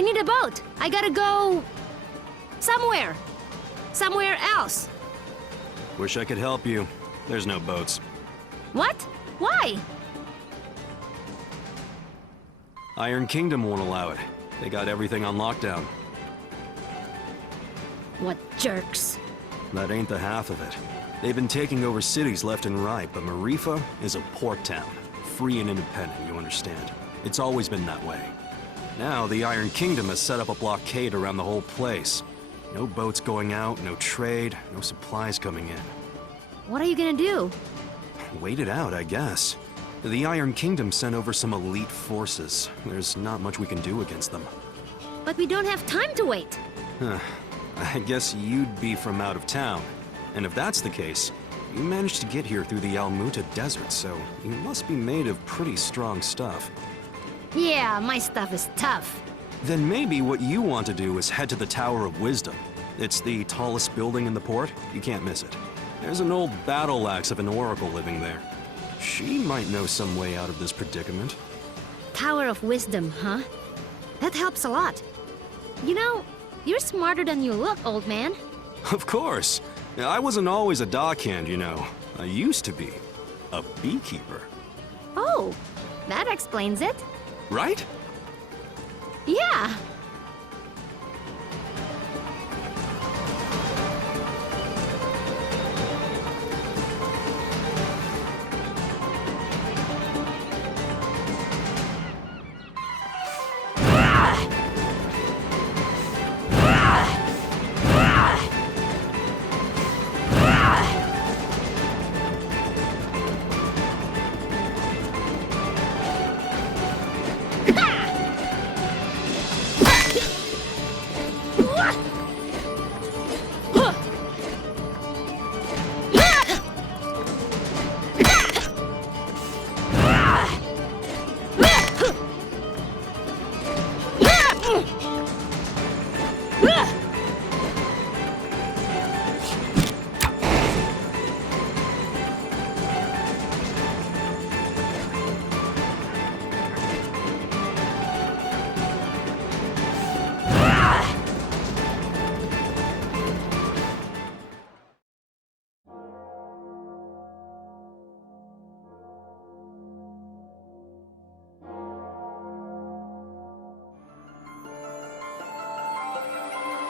I need a boat. I gotta go... somewhere. Somewhere else. Wish I could help you. There's no boats. What? Why? Iron Kingdom won't allow it. They got everything on lockdown. What jerks. That ain't the half of it. They've been taking over cities left and right, but Marifa is a port town. Free and independent, you understand. It's always been that way. Now, the Iron Kingdom has set up a blockade around the whole place. No boats going out, no trade, no supplies coming in. What are you gonna do? Wait it out, I guess. The Iron Kingdom sent over some elite forces. There's not much we can do against them. But we don't have time to wait. I guess you'd be from out of town. And if that's the case, you managed to get here through the Almuta Desert, so you must be made of pretty strong stuff. Yeah, my stuff is tough. Then maybe what you want to do is head to the Tower of Wisdom. It's the tallest building in the port. You can't miss it. There's an old battle axe of an oracle living there. She might know some way out of this predicament. Tower of Wisdom, huh? That helps a lot. You know, you're smarter than you look, old man. Of course. I wasn't always a dockhand, you know. I used to be a beekeeper. Oh, that explains it. Right? Yeah.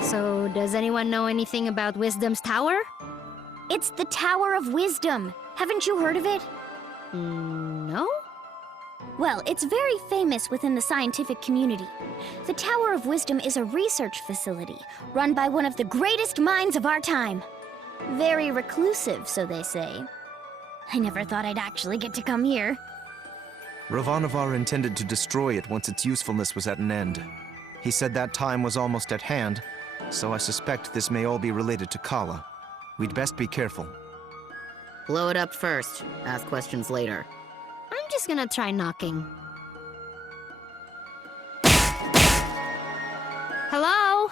So, does anyone know anything about Wisdom's Tower? It's the Tower of Wisdom. Haven't you heard of it? No? Well, it's very famous within the scientific community. The Tower of Wisdom is a research facility run by one of the greatest minds of our time. Very reclusive, so they say. I never thought I'd actually get to come here. Ravanavar intended to destroy it once its usefulness was at an end. He said that time was almost at hand, so I suspect this may all be related to Kala. We'd best be careful. Blow it up first. Ask questions later. I'm just gonna try knocking. Hello?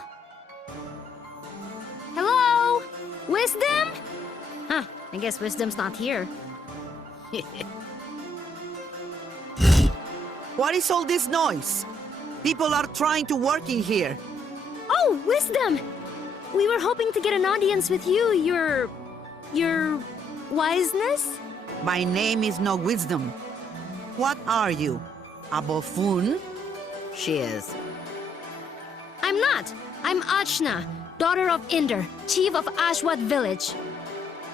Hello? Wisdom? Huh, I guess Wisdom's not here. What is all this noise? People are trying to work in here. Oh, Wisdom! We were hoping to get an audience with you, your wiseness? My name is no Wisdom. What are you? A buffoon? She is. I'm not. I'm Achna, daughter of Inder, chief of Ashwat village.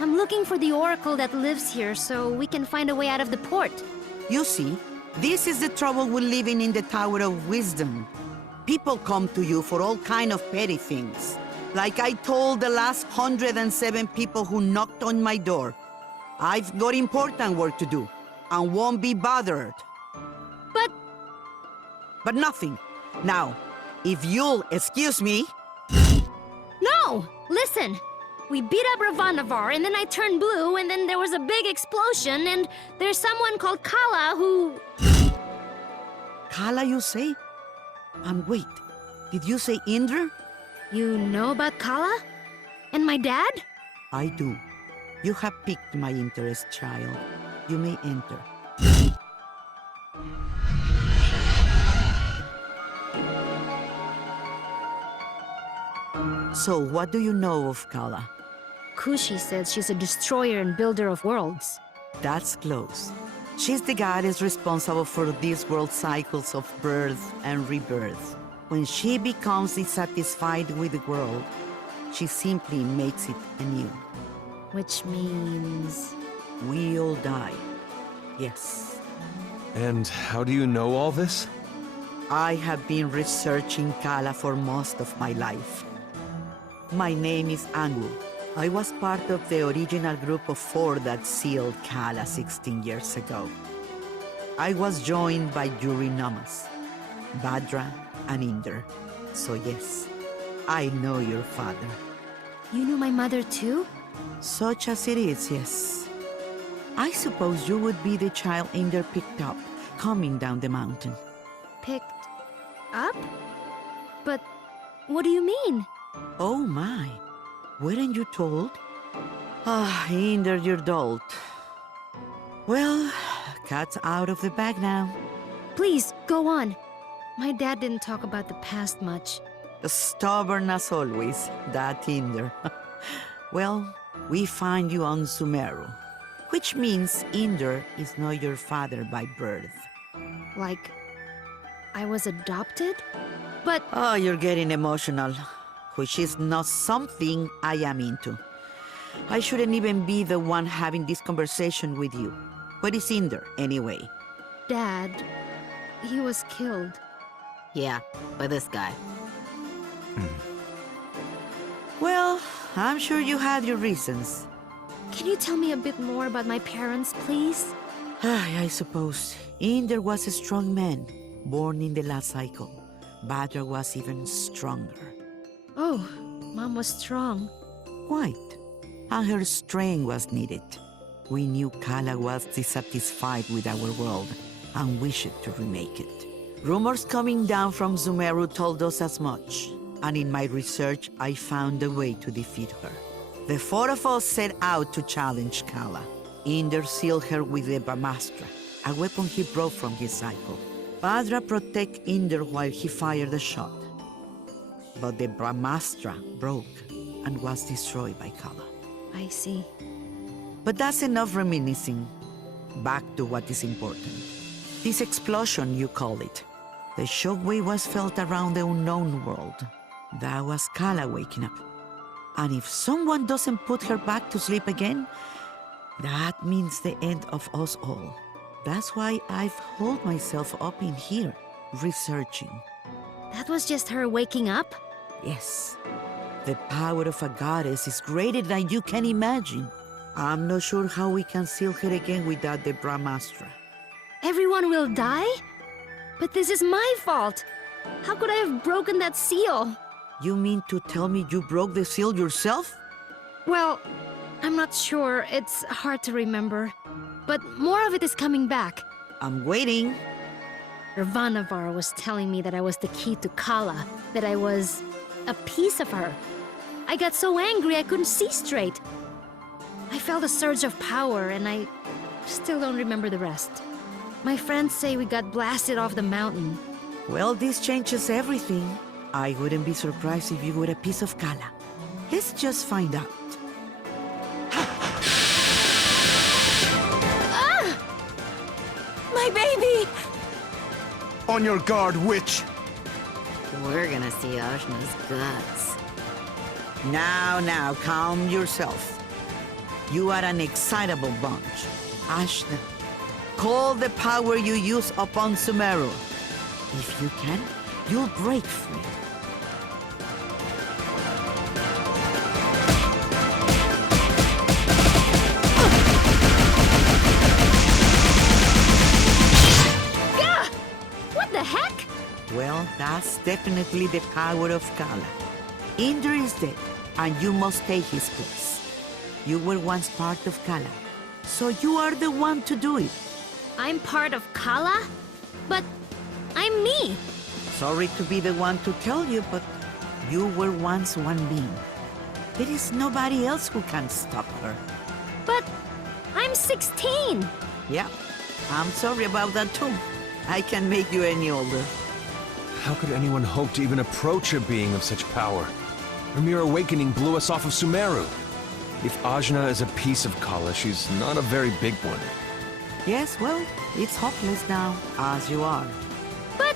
I'm looking for the oracle that lives here so we can find a way out of the port. You see, this is the trouble with living in the Tower of Wisdom. People come to you for all kind of petty things. Like I told the last 107 people who knocked on my door. I've got important work to do, and won't be bothered. But nothing. Now, if you'll excuse me... No! Listen! We beat up Ravanavar, and then I turned blue, and then there was a big explosion, and there's someone called Kala who... Kala, you say? And wait, did you say Indra? You know about Kala? And my dad? I do. You have piqued my interest, child. You may enter. So, what do you know of Kala? Kushi says she's a destroyer and builder of worlds. That's close. She's the goddess responsible for these world cycles of birth and rebirth. When she becomes dissatisfied with the world, she simply makes it anew. Which means... We all die. Yes. And how do you know all this? I have been researching Kala for most of my life. My name is Angu. I was part of the original group of 4 that sealed Kala 16 years ago. I was joined by Yuri Namas, Badra, and Inder. So yes, I know your father. You knew my mother too? Such as it is, yes. I suppose you would be the child Inder picked up, coming down the mountain. Picked up? But what do you mean? Oh my, weren't you told? Ah, Inder, you're dolt. Well, cat's out of the bag now. Please, go on. My dad didn't talk about the past much. Stubborn as always, that Inder. Well, we find you on Sumeru, which means Inder is not your father by birth. Like, I was adopted? But Oh, you're getting emotional, which is not something I am into. I shouldn't even be the one having this conversation with you. Where is Inder, anyway? Dad, he was killed. Yeah, by this guy. Well, I'm sure you had your reasons. Can you tell me a bit more about my parents, please? I suppose. Inder was a strong man, born in the last cycle. Badra was even stronger. Oh, Mom was strong. Quite. And her strength was needed. We knew Kala was dissatisfied with our world and wished to remake it. Rumors coming down from Sumeru told us as much, and in my research I found a way to defeat her. The 4 of us set out to challenge Kala. Inder sealed her with the Brahmastra, a weapon he brought from his cycle. Badra protected Inder while he fired the shot. But the Brahmastra broke and was destroyed by Kala. I see. But that's enough reminiscing. Back to what is important. This explosion, you call it. The shockwave was felt around the unknown world. That was Kala waking up. And if someone doesn't put her back to sleep again, that means the end of us all. That's why I've holed myself up in here, researching. That was just her waking up? Yes. The power of a goddess is greater than you can imagine. I'm not sure how we can seal her again without the Brahmastra. Everyone will die? But this is my fault. How could I have broken that seal? You mean to tell me you broke the seal yourself? Well, I'm not sure. It's hard to remember. But more of it is coming back. I'm waiting. Ravanavar was telling me that I was the key to Kala, that I was a piece of her. I got so angry I couldn't see straight. I felt a surge of power and I still don't remember the rest. My friends say we got blasted off the mountain. Well, this changes everything. I wouldn't be surprised if you were a piece of Kala. Let's just find out. My baby! On your guard, witch! We're gonna see Ashna's guts. Now, calm yourself. You are an excitable bunch. Ashna, call the power you use upon Sumeru. If you can, you'll break free. Gah! What the heck? Well, that's definitely the power of Kala. Inder is dead, and you must take his place. You were once part of Kala, so you are the one to do it. I'm part of Kala? But I'm me. Sorry to be the one to tell you, but you were once one being. There is nobody else who can stop her. But I'm 16. Yeah, I'm sorry about that too. I can make you any older. How could anyone hope to even approach a being of such power? Her mere awakening blew us off of Sumeru. If Ajna is a piece of Kala, she's not a very big one. Yes, well, it's hopeless now, as you are. But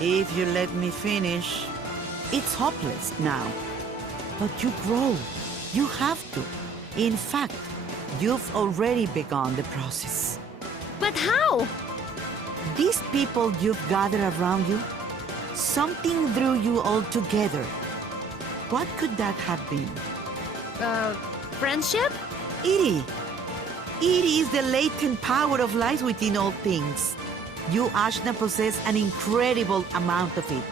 If you let me finish, it's hopeless now. But you grow. You have to. In fact, you've already begun the process. but how? These people you've gathered around you, something drew you all together. What could that have been? Friendship? Iri. Iri is the latent power of life within all things. You, Ashna, possess an incredible amount of it,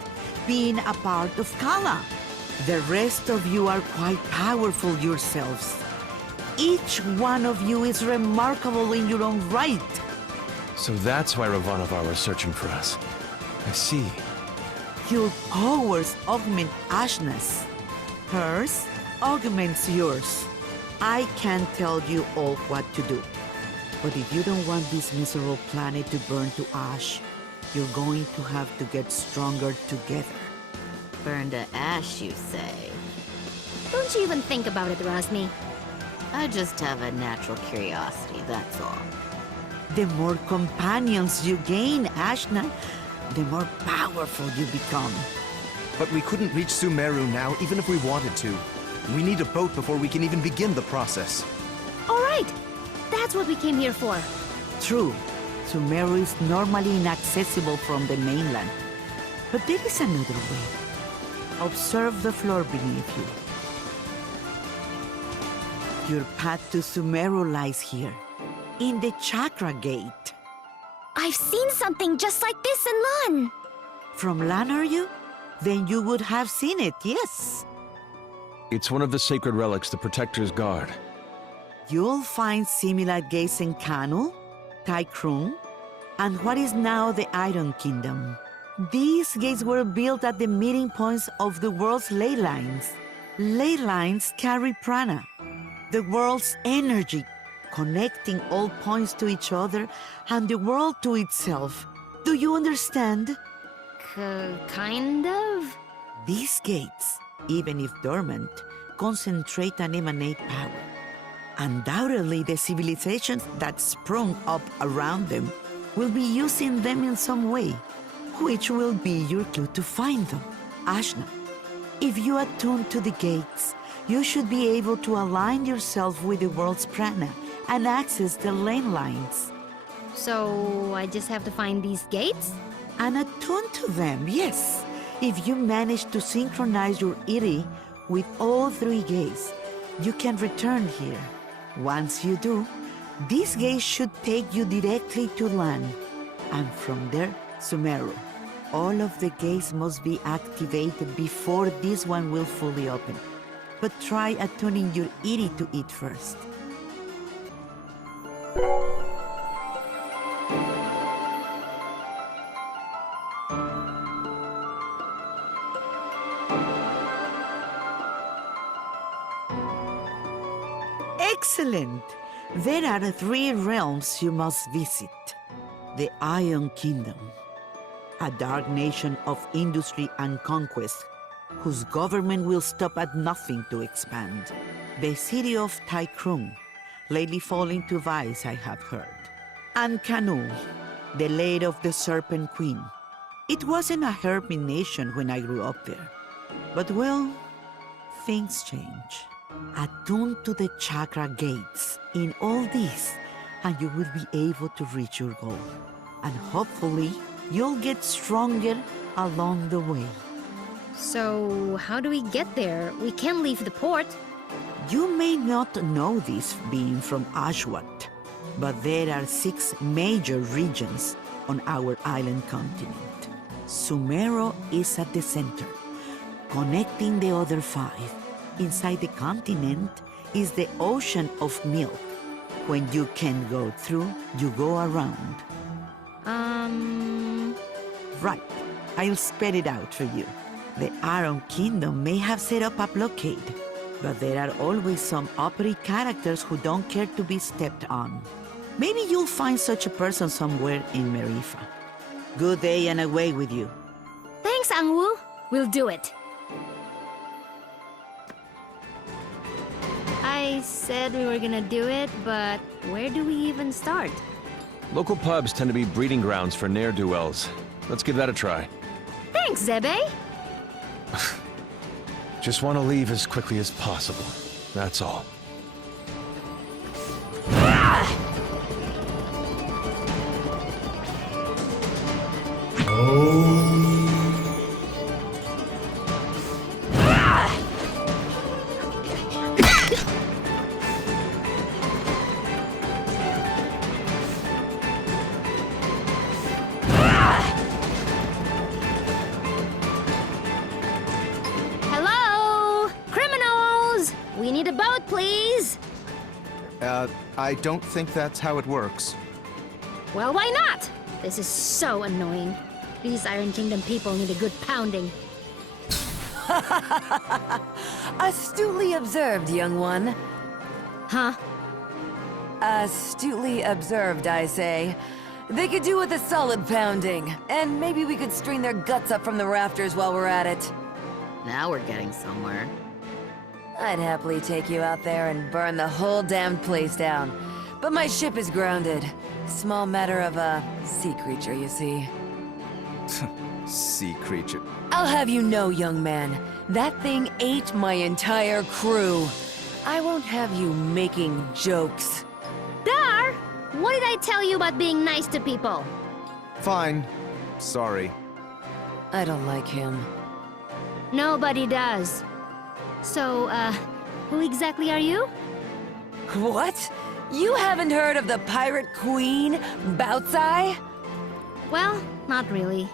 being a part of Kala. The rest of you are quite powerful yourselves. Each one of you is remarkable in your own right. So that's why Ravanavar was searching for us. I see. Your powers augment Ashna's. Hers augments yours. I can't tell you all what to do. But if you don't want this miserable planet to burn to ash, you're going to have to get stronger together. Burn to ash, you say? Don't you even think about it, Razmi. I just have a natural curiosity, that's all. The more companions you gain, Ashna, the more powerful you become. But we couldn't reach Sumeru now, even if we wanted to. We need a boat before we can even begin the process. All right, that's what we came here for. True, Sumeru is normally inaccessible from the mainland. But there is another way. Observe the floor beneath you. Your path to Sumeru lies here, in the Chakra Gate. I've seen something just like this in Lan. From Lan, are you? Then you would have seen it, yes. It's one of the sacred relics the Protectors guard. You'll find similar gates in Kanu, Taikrung, and what is now the Iron Kingdom. These gates were built at the meeting points of the world's ley lines. Ley lines carry prana, the world's energy, connecting all points to each other and the world to itself. Do you understand? Kind of? These gates, even if dormant, concentrate and emanate power. Undoubtedly, the civilizations that sprung up around them will be using them in some way, which will be your clue to find them. Ashna, if you attune to the gates, you should be able to align yourself with the world's prana and access the lane lines. So I just have to find these gates? And attune to them, yes. If you manage to synchronize your Iri with all three gates, you can return here. Once you do, these gates should take you directly to Lan, and from there, Sumeru. All of the gates must be activated before this one will fully open. But try attuning your Iri to it first. Excellent! There are 3 realms you must visit. The Iron Kingdom, a dark nation of industry and conquest, whose government will stop at nothing to expand. The city of Taikrung, lately falling to vice, I have heard. And Kanu, the lair of the Serpent Queen. It wasn't a hermit nation when I grew up there. But well, things change. Attune to the chakra gates in all this, and you will be able to reach your goal. And hopefully, you'll get stronger along the way. So how do we get there? We can't leave the port. You may not know this being from Ashwat, but there are 6 major regions on our island continent. Sumeru is at the center, connecting the other 5. Inside the continent is the ocean of milk. When you can't go through, you go around. Right. I'll spell it out for you. The Iron Kingdom may have set up a blockade, but there are always some uppity characters who don't care to be stepped on. Maybe you'll find such a person somewhere in Marifa. Good day and away with you. Thanks, Angwu. We'll do it. I said we were gonna do it, but where do we even start? Local pubs tend to be breeding grounds for ne'er-do-wells. Let's give that a try. Thanks, Zebe! Just want to leave as quickly as possible. That's all. Hello? Criminals! We need a boat, please! I don't think that's how it works. Well, why not? This is so annoying. These Iron Kingdom people need a good pounding. Astutely observed, young one. Huh? Astutely observed, I say. They could do with a solid pounding, and maybe we could string their guts up from the rafters while we're at it. Now we're getting somewhere. I'd happily take you out there and burn the whole damned place down. But my ship is grounded. Small matter of a sea creature, you see. Sea creature. I'll have you know, young man, that thing ate my entire crew. I won't have you making jokes. Dar! What did I tell you about being nice to people? Fine. Sorry. I don't like him. Nobody does. So, who exactly are you? What? You haven't heard of the pirate queen, Bautzai? Well, not really.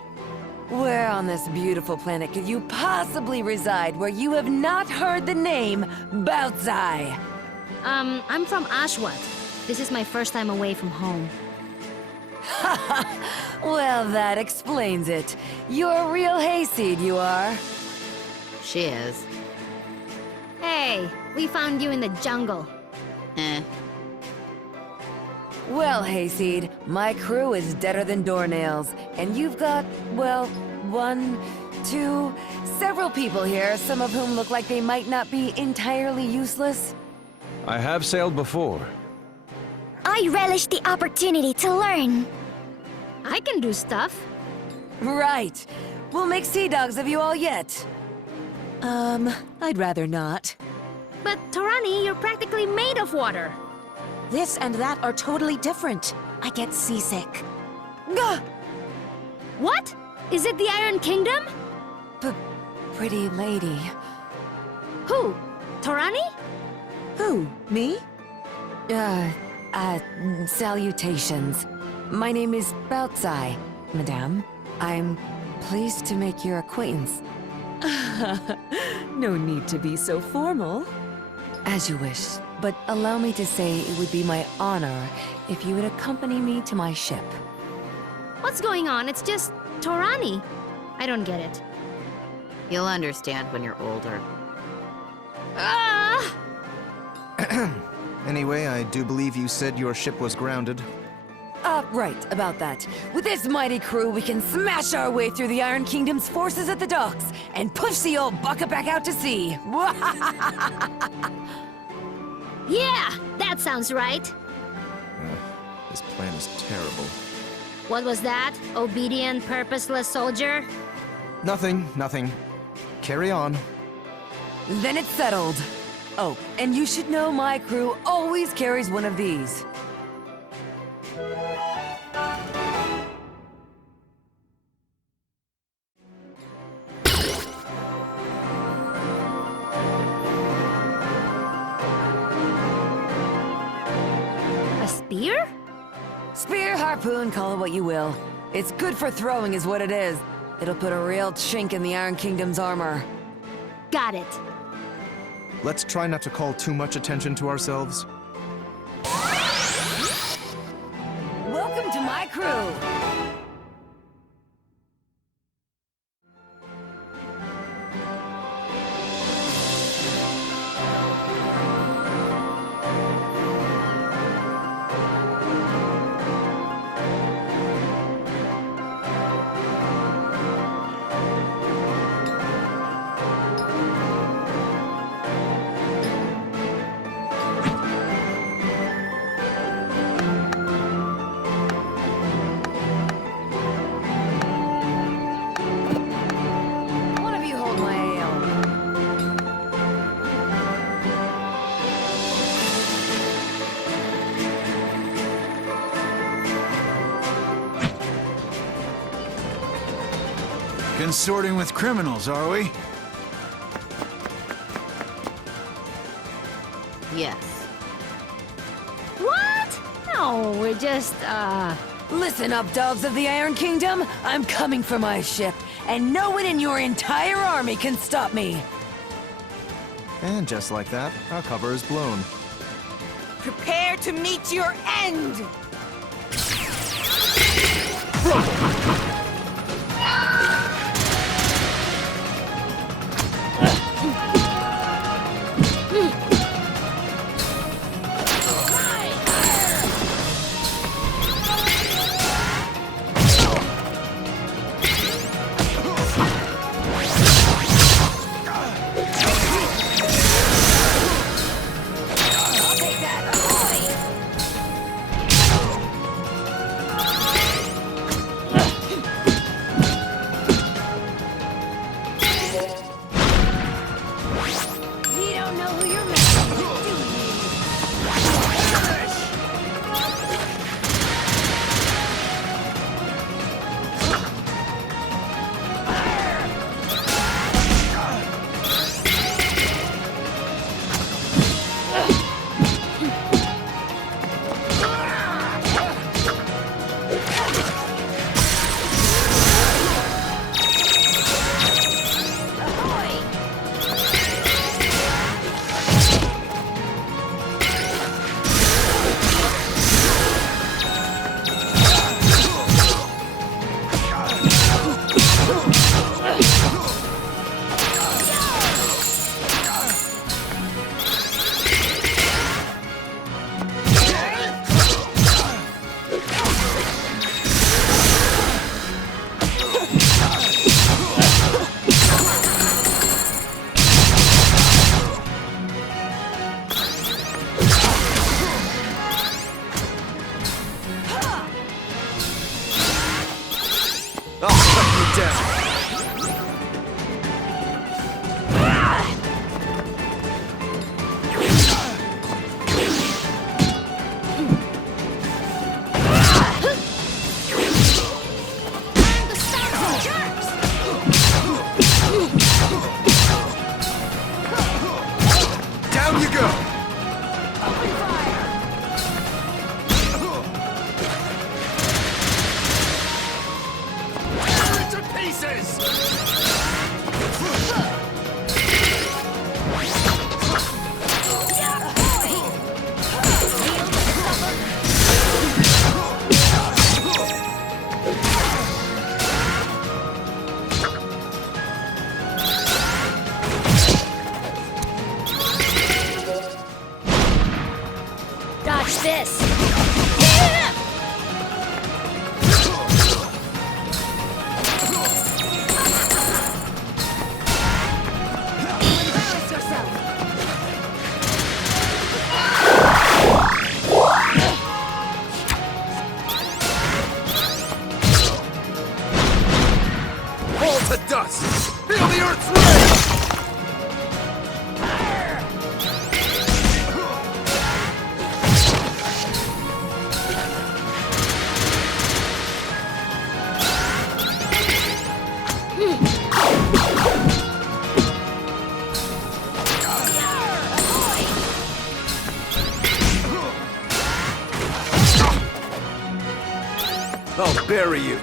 Where on this beautiful planet could you possibly reside where you have not heard the name Bautzai? I'm from Ashwat. This is my first time away from home. Well, that explains it. You're a real hayseed, you are. She is. Hey, we found you in the jungle. Eh. Well, hayseed, my crew is deader than doornails, and you've got, well, one, two, several people here, some of whom look like they might not be entirely useless. I have sailed before. I relish the opportunity to learn. I can do stuff. Right. We'll make sea dogs of you all yet. I'd rather not. But, Torani, you're practically made of water. This and that are totally different. I get seasick. Gah! What? Is it the Iron Kingdom? Pretty lady. Who? Torani? Who? Me? Salutations. My name is Bautzai, madame. I'm pleased to make your acquaintance. No need to be so formal. As you wish, but allow me to say it would be my honor if you would accompany me to my ship. What's going on? It's just Torani. I don't get it. You'll understand when you're older. Ah! Anyway, I do believe you said your ship was grounded. Right, about that. With this mighty crew, we can smash our way through the Iron Kingdom's forces at the docks and push the old bucket back out to sea. Yeah, that sounds right. This plan is terrible. What was that? Obedient, purposeless soldier? Nothing. Carry on. Then it's settled. Oh, and you should know my crew always carries one of these. A spear? Spear, harpoon, call it what you will. It's good for throwing is what it is. It'll put a real chink in the Iron Kingdom's armor. Got it. Let's try not to call too much attention to ourselves. Welcome to my crew! sorting with criminals, are we? Yes. What? No, we're just, Listen up, dogs of the Iron Kingdom. I'm coming for my ship, and no one in your entire army can stop me. And just like that, our cover is blown. Prepare to meet your end! you don't know who you're messing with, do you? I'll bury you.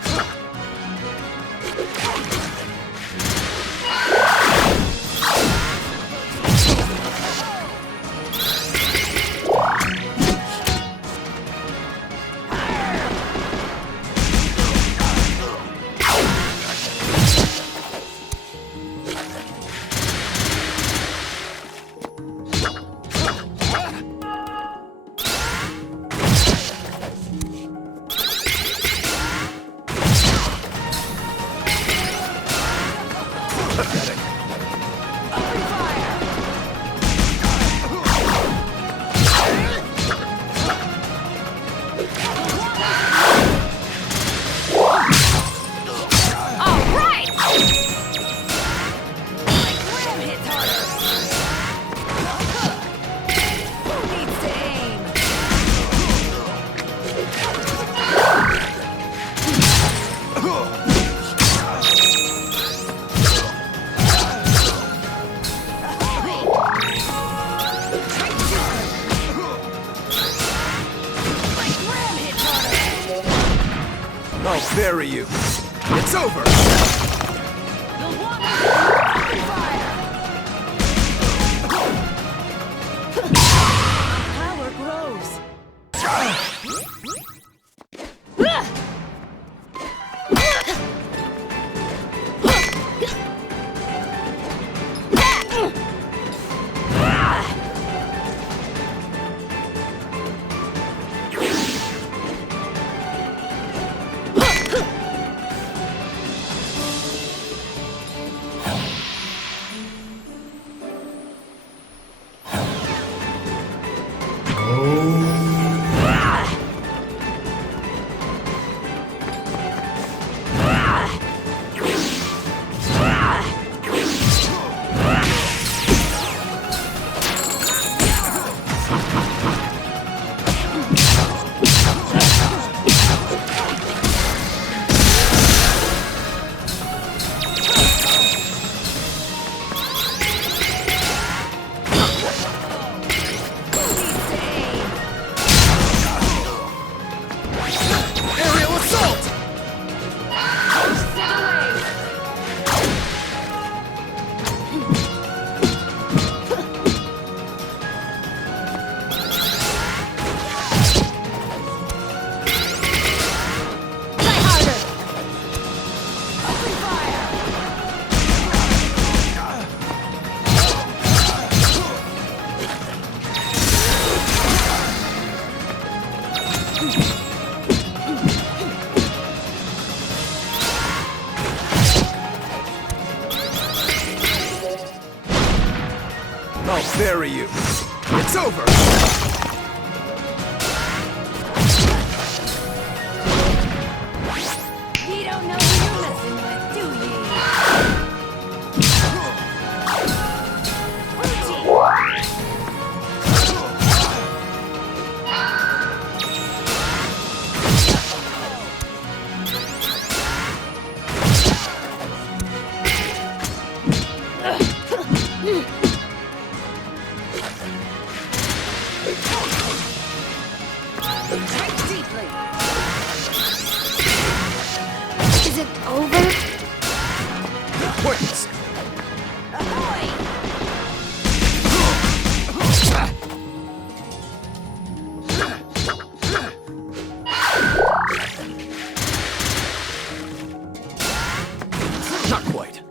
bury you. It's over. Power grows. I'll bury you. It's over. You don't know who you're messing with, do you? Is it over? Points. Not quite.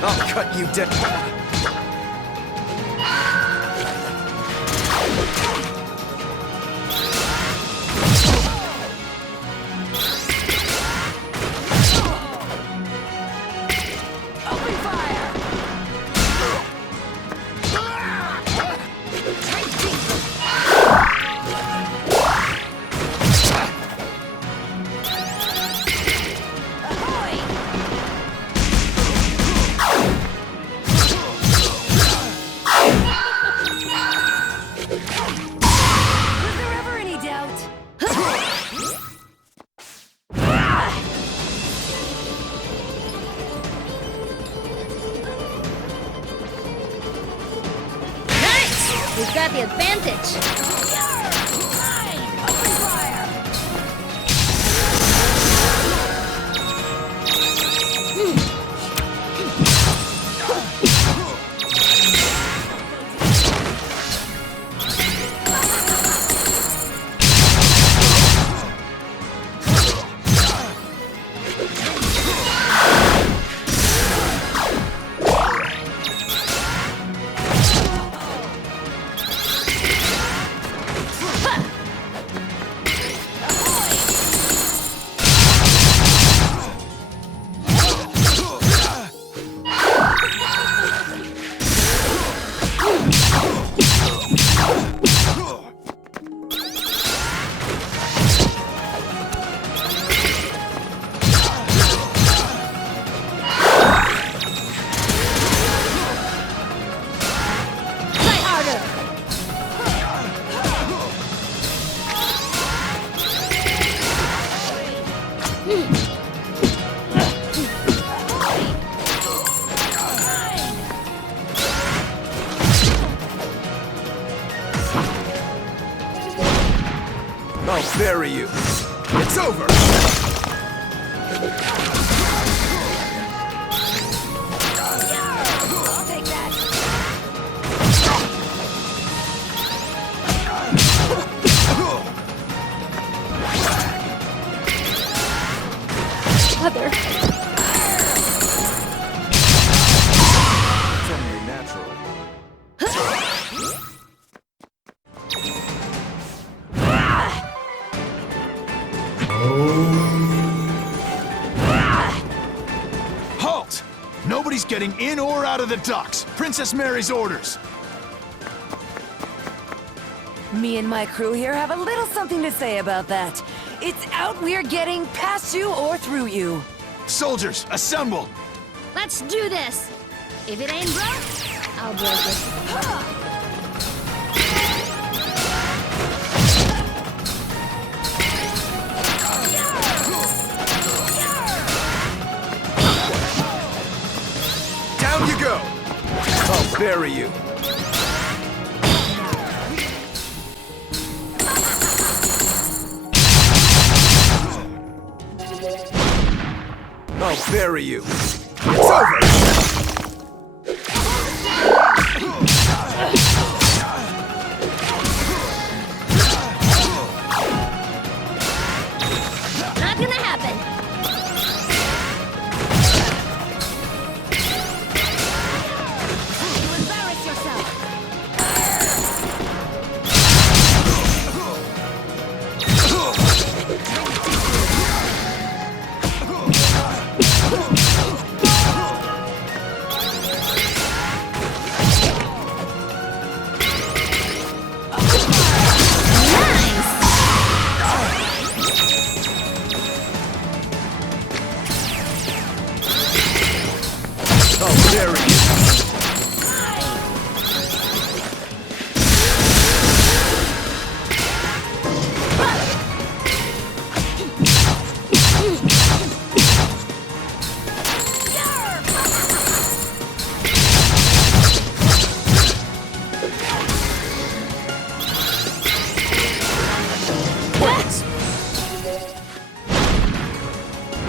I'll cut you down. We've got the advantage. bury you. It's over. I'll take that. Mother. It's only natural. Halt! Nobody's getting in or out of the docks. Princess Mary's orders. Me and my crew here have a little something to say about that. It's out we're getting past you or through you. Soldiers, assemble! Let's do this. If it ain't broke, I'll break it. Down you go! I'll bury you. I'll bury you. It's over! Not gonna happen. You embarrass yourself. I'll bury you.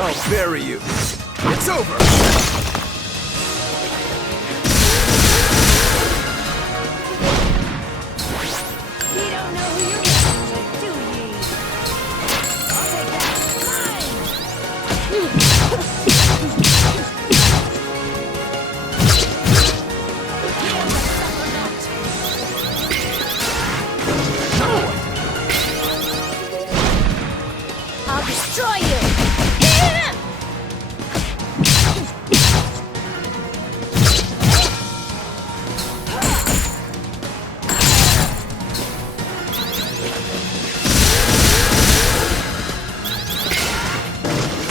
I'll bury you. It's over! You don't know who you're messing with, do ye? I'll take that. I'll destroy you.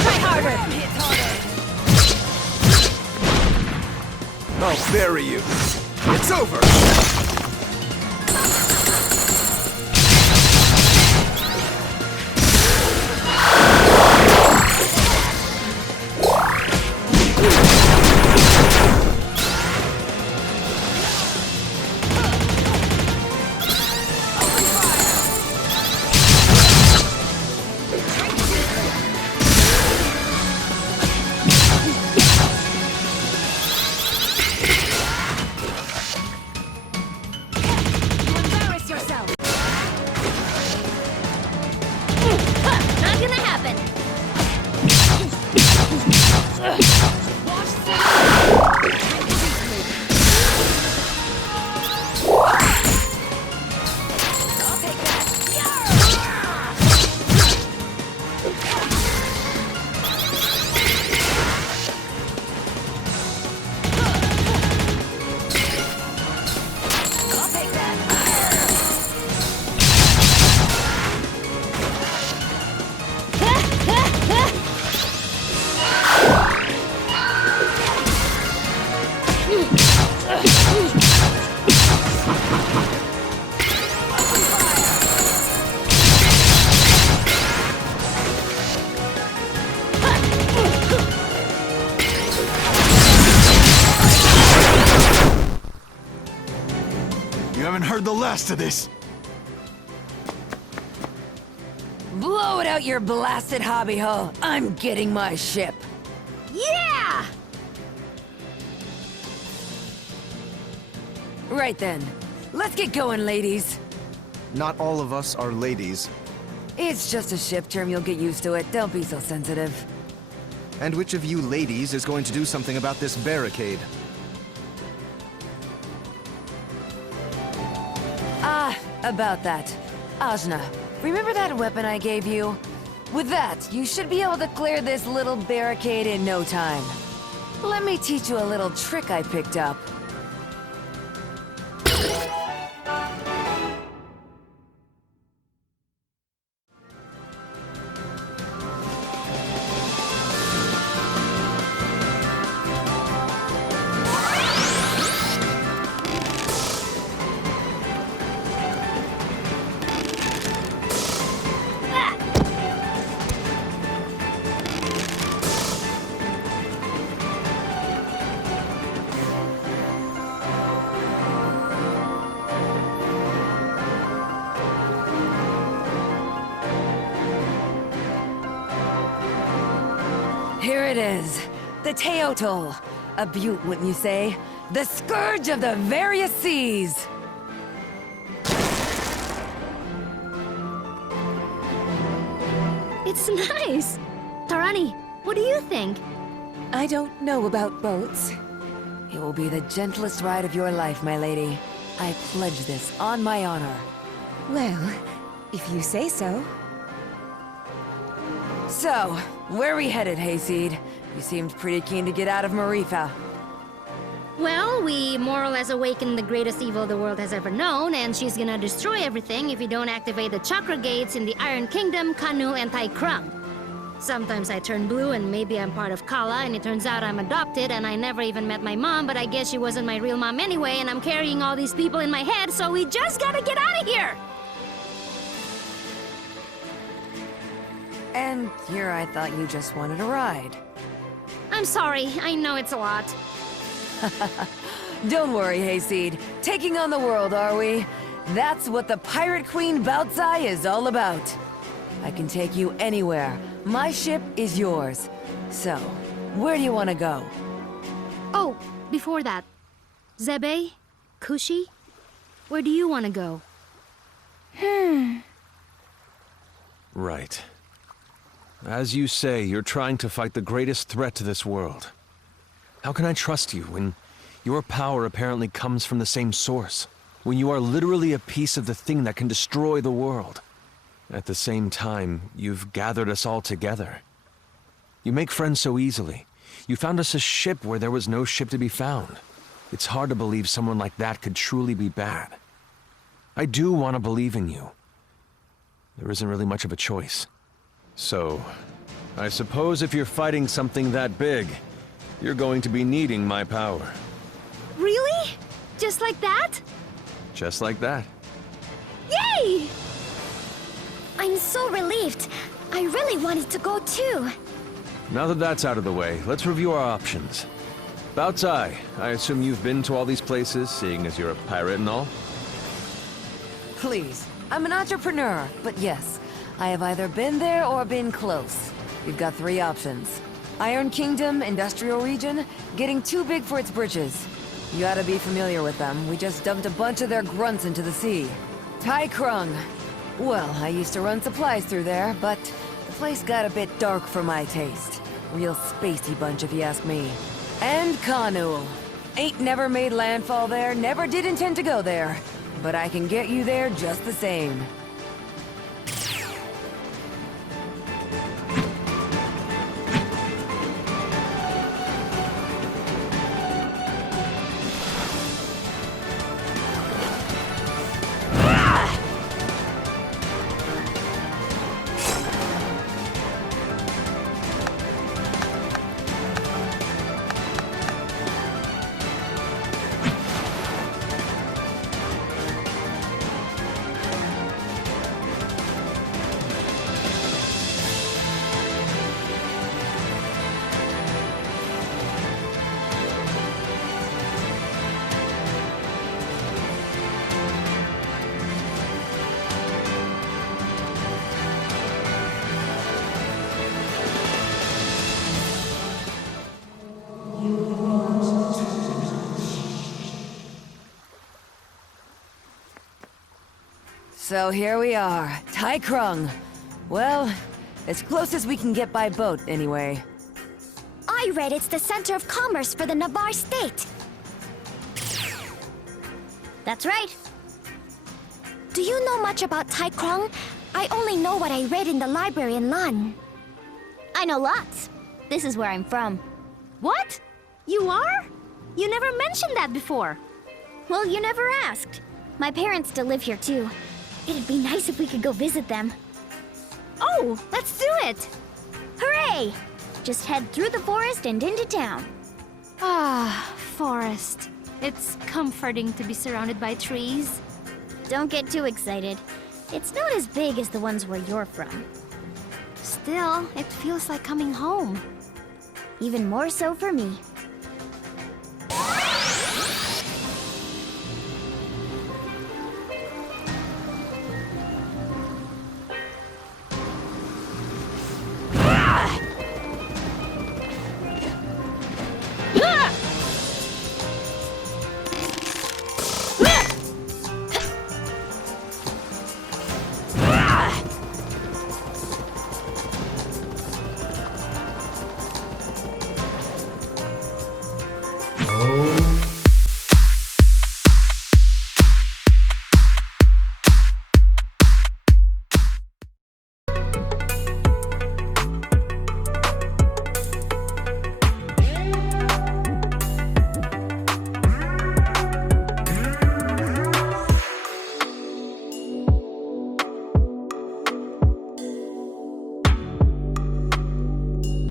Try harder. I'll bury you. It's over! Embarrass yourself. Not gonna happen. I'll take that. I'll take that. You haven't heard the last of this. Blow it out your blasted hobby hull. I'm getting my ship. Yeah! Right then. Let's get going, ladies. Not all of us are ladies. It's just a ship term, you'll get used to it. Don't be so sensitive. And which of you ladies is going to do something about this barricade? About that. Ajna, remember that weapon I gave you? With that, you should be able to clear this little barricade in no time. Let me teach you a little trick I picked up. Here it is, the Teotl. A beaut, wouldn't you say? The scourge of the various seas! It's nice! Tarani, what do you think? I don't know about boats. It will be the gentlest ride of your life, my lady. I pledge this on my honor. Well, if you say so. So, where are we headed, Hayseed? You seemed pretty keen to get out of Marifa. Well, we more or less awakened the greatest evil the world has ever known, and she's gonna destroy everything if you don't activate the chakra gates in the Iron Kingdom, Kanu, and Tai Krung. Sometimes I turn blue and maybe I'm part of Kala, and it turns out I'm adopted and I never even met my mom, but I guess she wasn't my real mom anyway, and I'm carrying all these people in my head, so we just gotta get out of here! And here I thought you just wanted a ride. I'm sorry, I know it's a lot. Don't worry, Hayseed. Taking on the world, are we? That's what the Pirate Queen Bautzai is all about. I can take you anywhere. My ship is yours. So, where do you want to go? Oh, before that, Zebe, Kushi, where do you want to go? Right. As you say, you're trying to fight the greatest threat to this world. How can I trust you when your power apparently comes from the same source? When you are literally a piece of the thing that can destroy the world? At the same time, you've gathered us all together. You make friends so easily. You found us a ship where there was no ship to be found. It's hard to believe someone like that could truly be bad. I do want to believe in you. There isn't really much of a choice. So, I suppose if you're fighting something that big, you're going to be needing my power. Really? Just like that? Just like that. Yay! I'm so relieved. I really wanted to go too. Now that that's out of the way, let's review our options. Bautzai, I assume you've been to all these places, seeing as you're a pirate and all? Please, I'm an entrepreneur, but yes, I have either been there or been close. You've got 3 options. Iron Kingdom, Industrial Region, getting too big for its britches. You ought to be familiar with them. We just dumped a bunch of their grunts into the sea. Tai Krung. Well, I used to run supplies through there, but the place got a bit dark for my taste. Real spacey bunch, if you ask me. And Kanu. Ain't never made landfall there, never did intend to go there. But I can get you there just the same. So here we are, Tai Krung. Well, as close as we can get by boat, anyway. I read it's the center of commerce for the Navarre state. That's right. Do you know much about Tai Krung? I only know what I read in the library in Lan. I know lots. This is where I'm from. What? You are? You never mentioned that before. Well, you never asked. My parents still live here too. It'd be nice if we could go visit them. Oh, let's do it! Hooray! Just head through the forest and into town. Ah, forest. It's comforting to be surrounded by trees. Don't get too excited. It's not as big as the ones where you're from. Still, it feels like coming home. Even more so for me.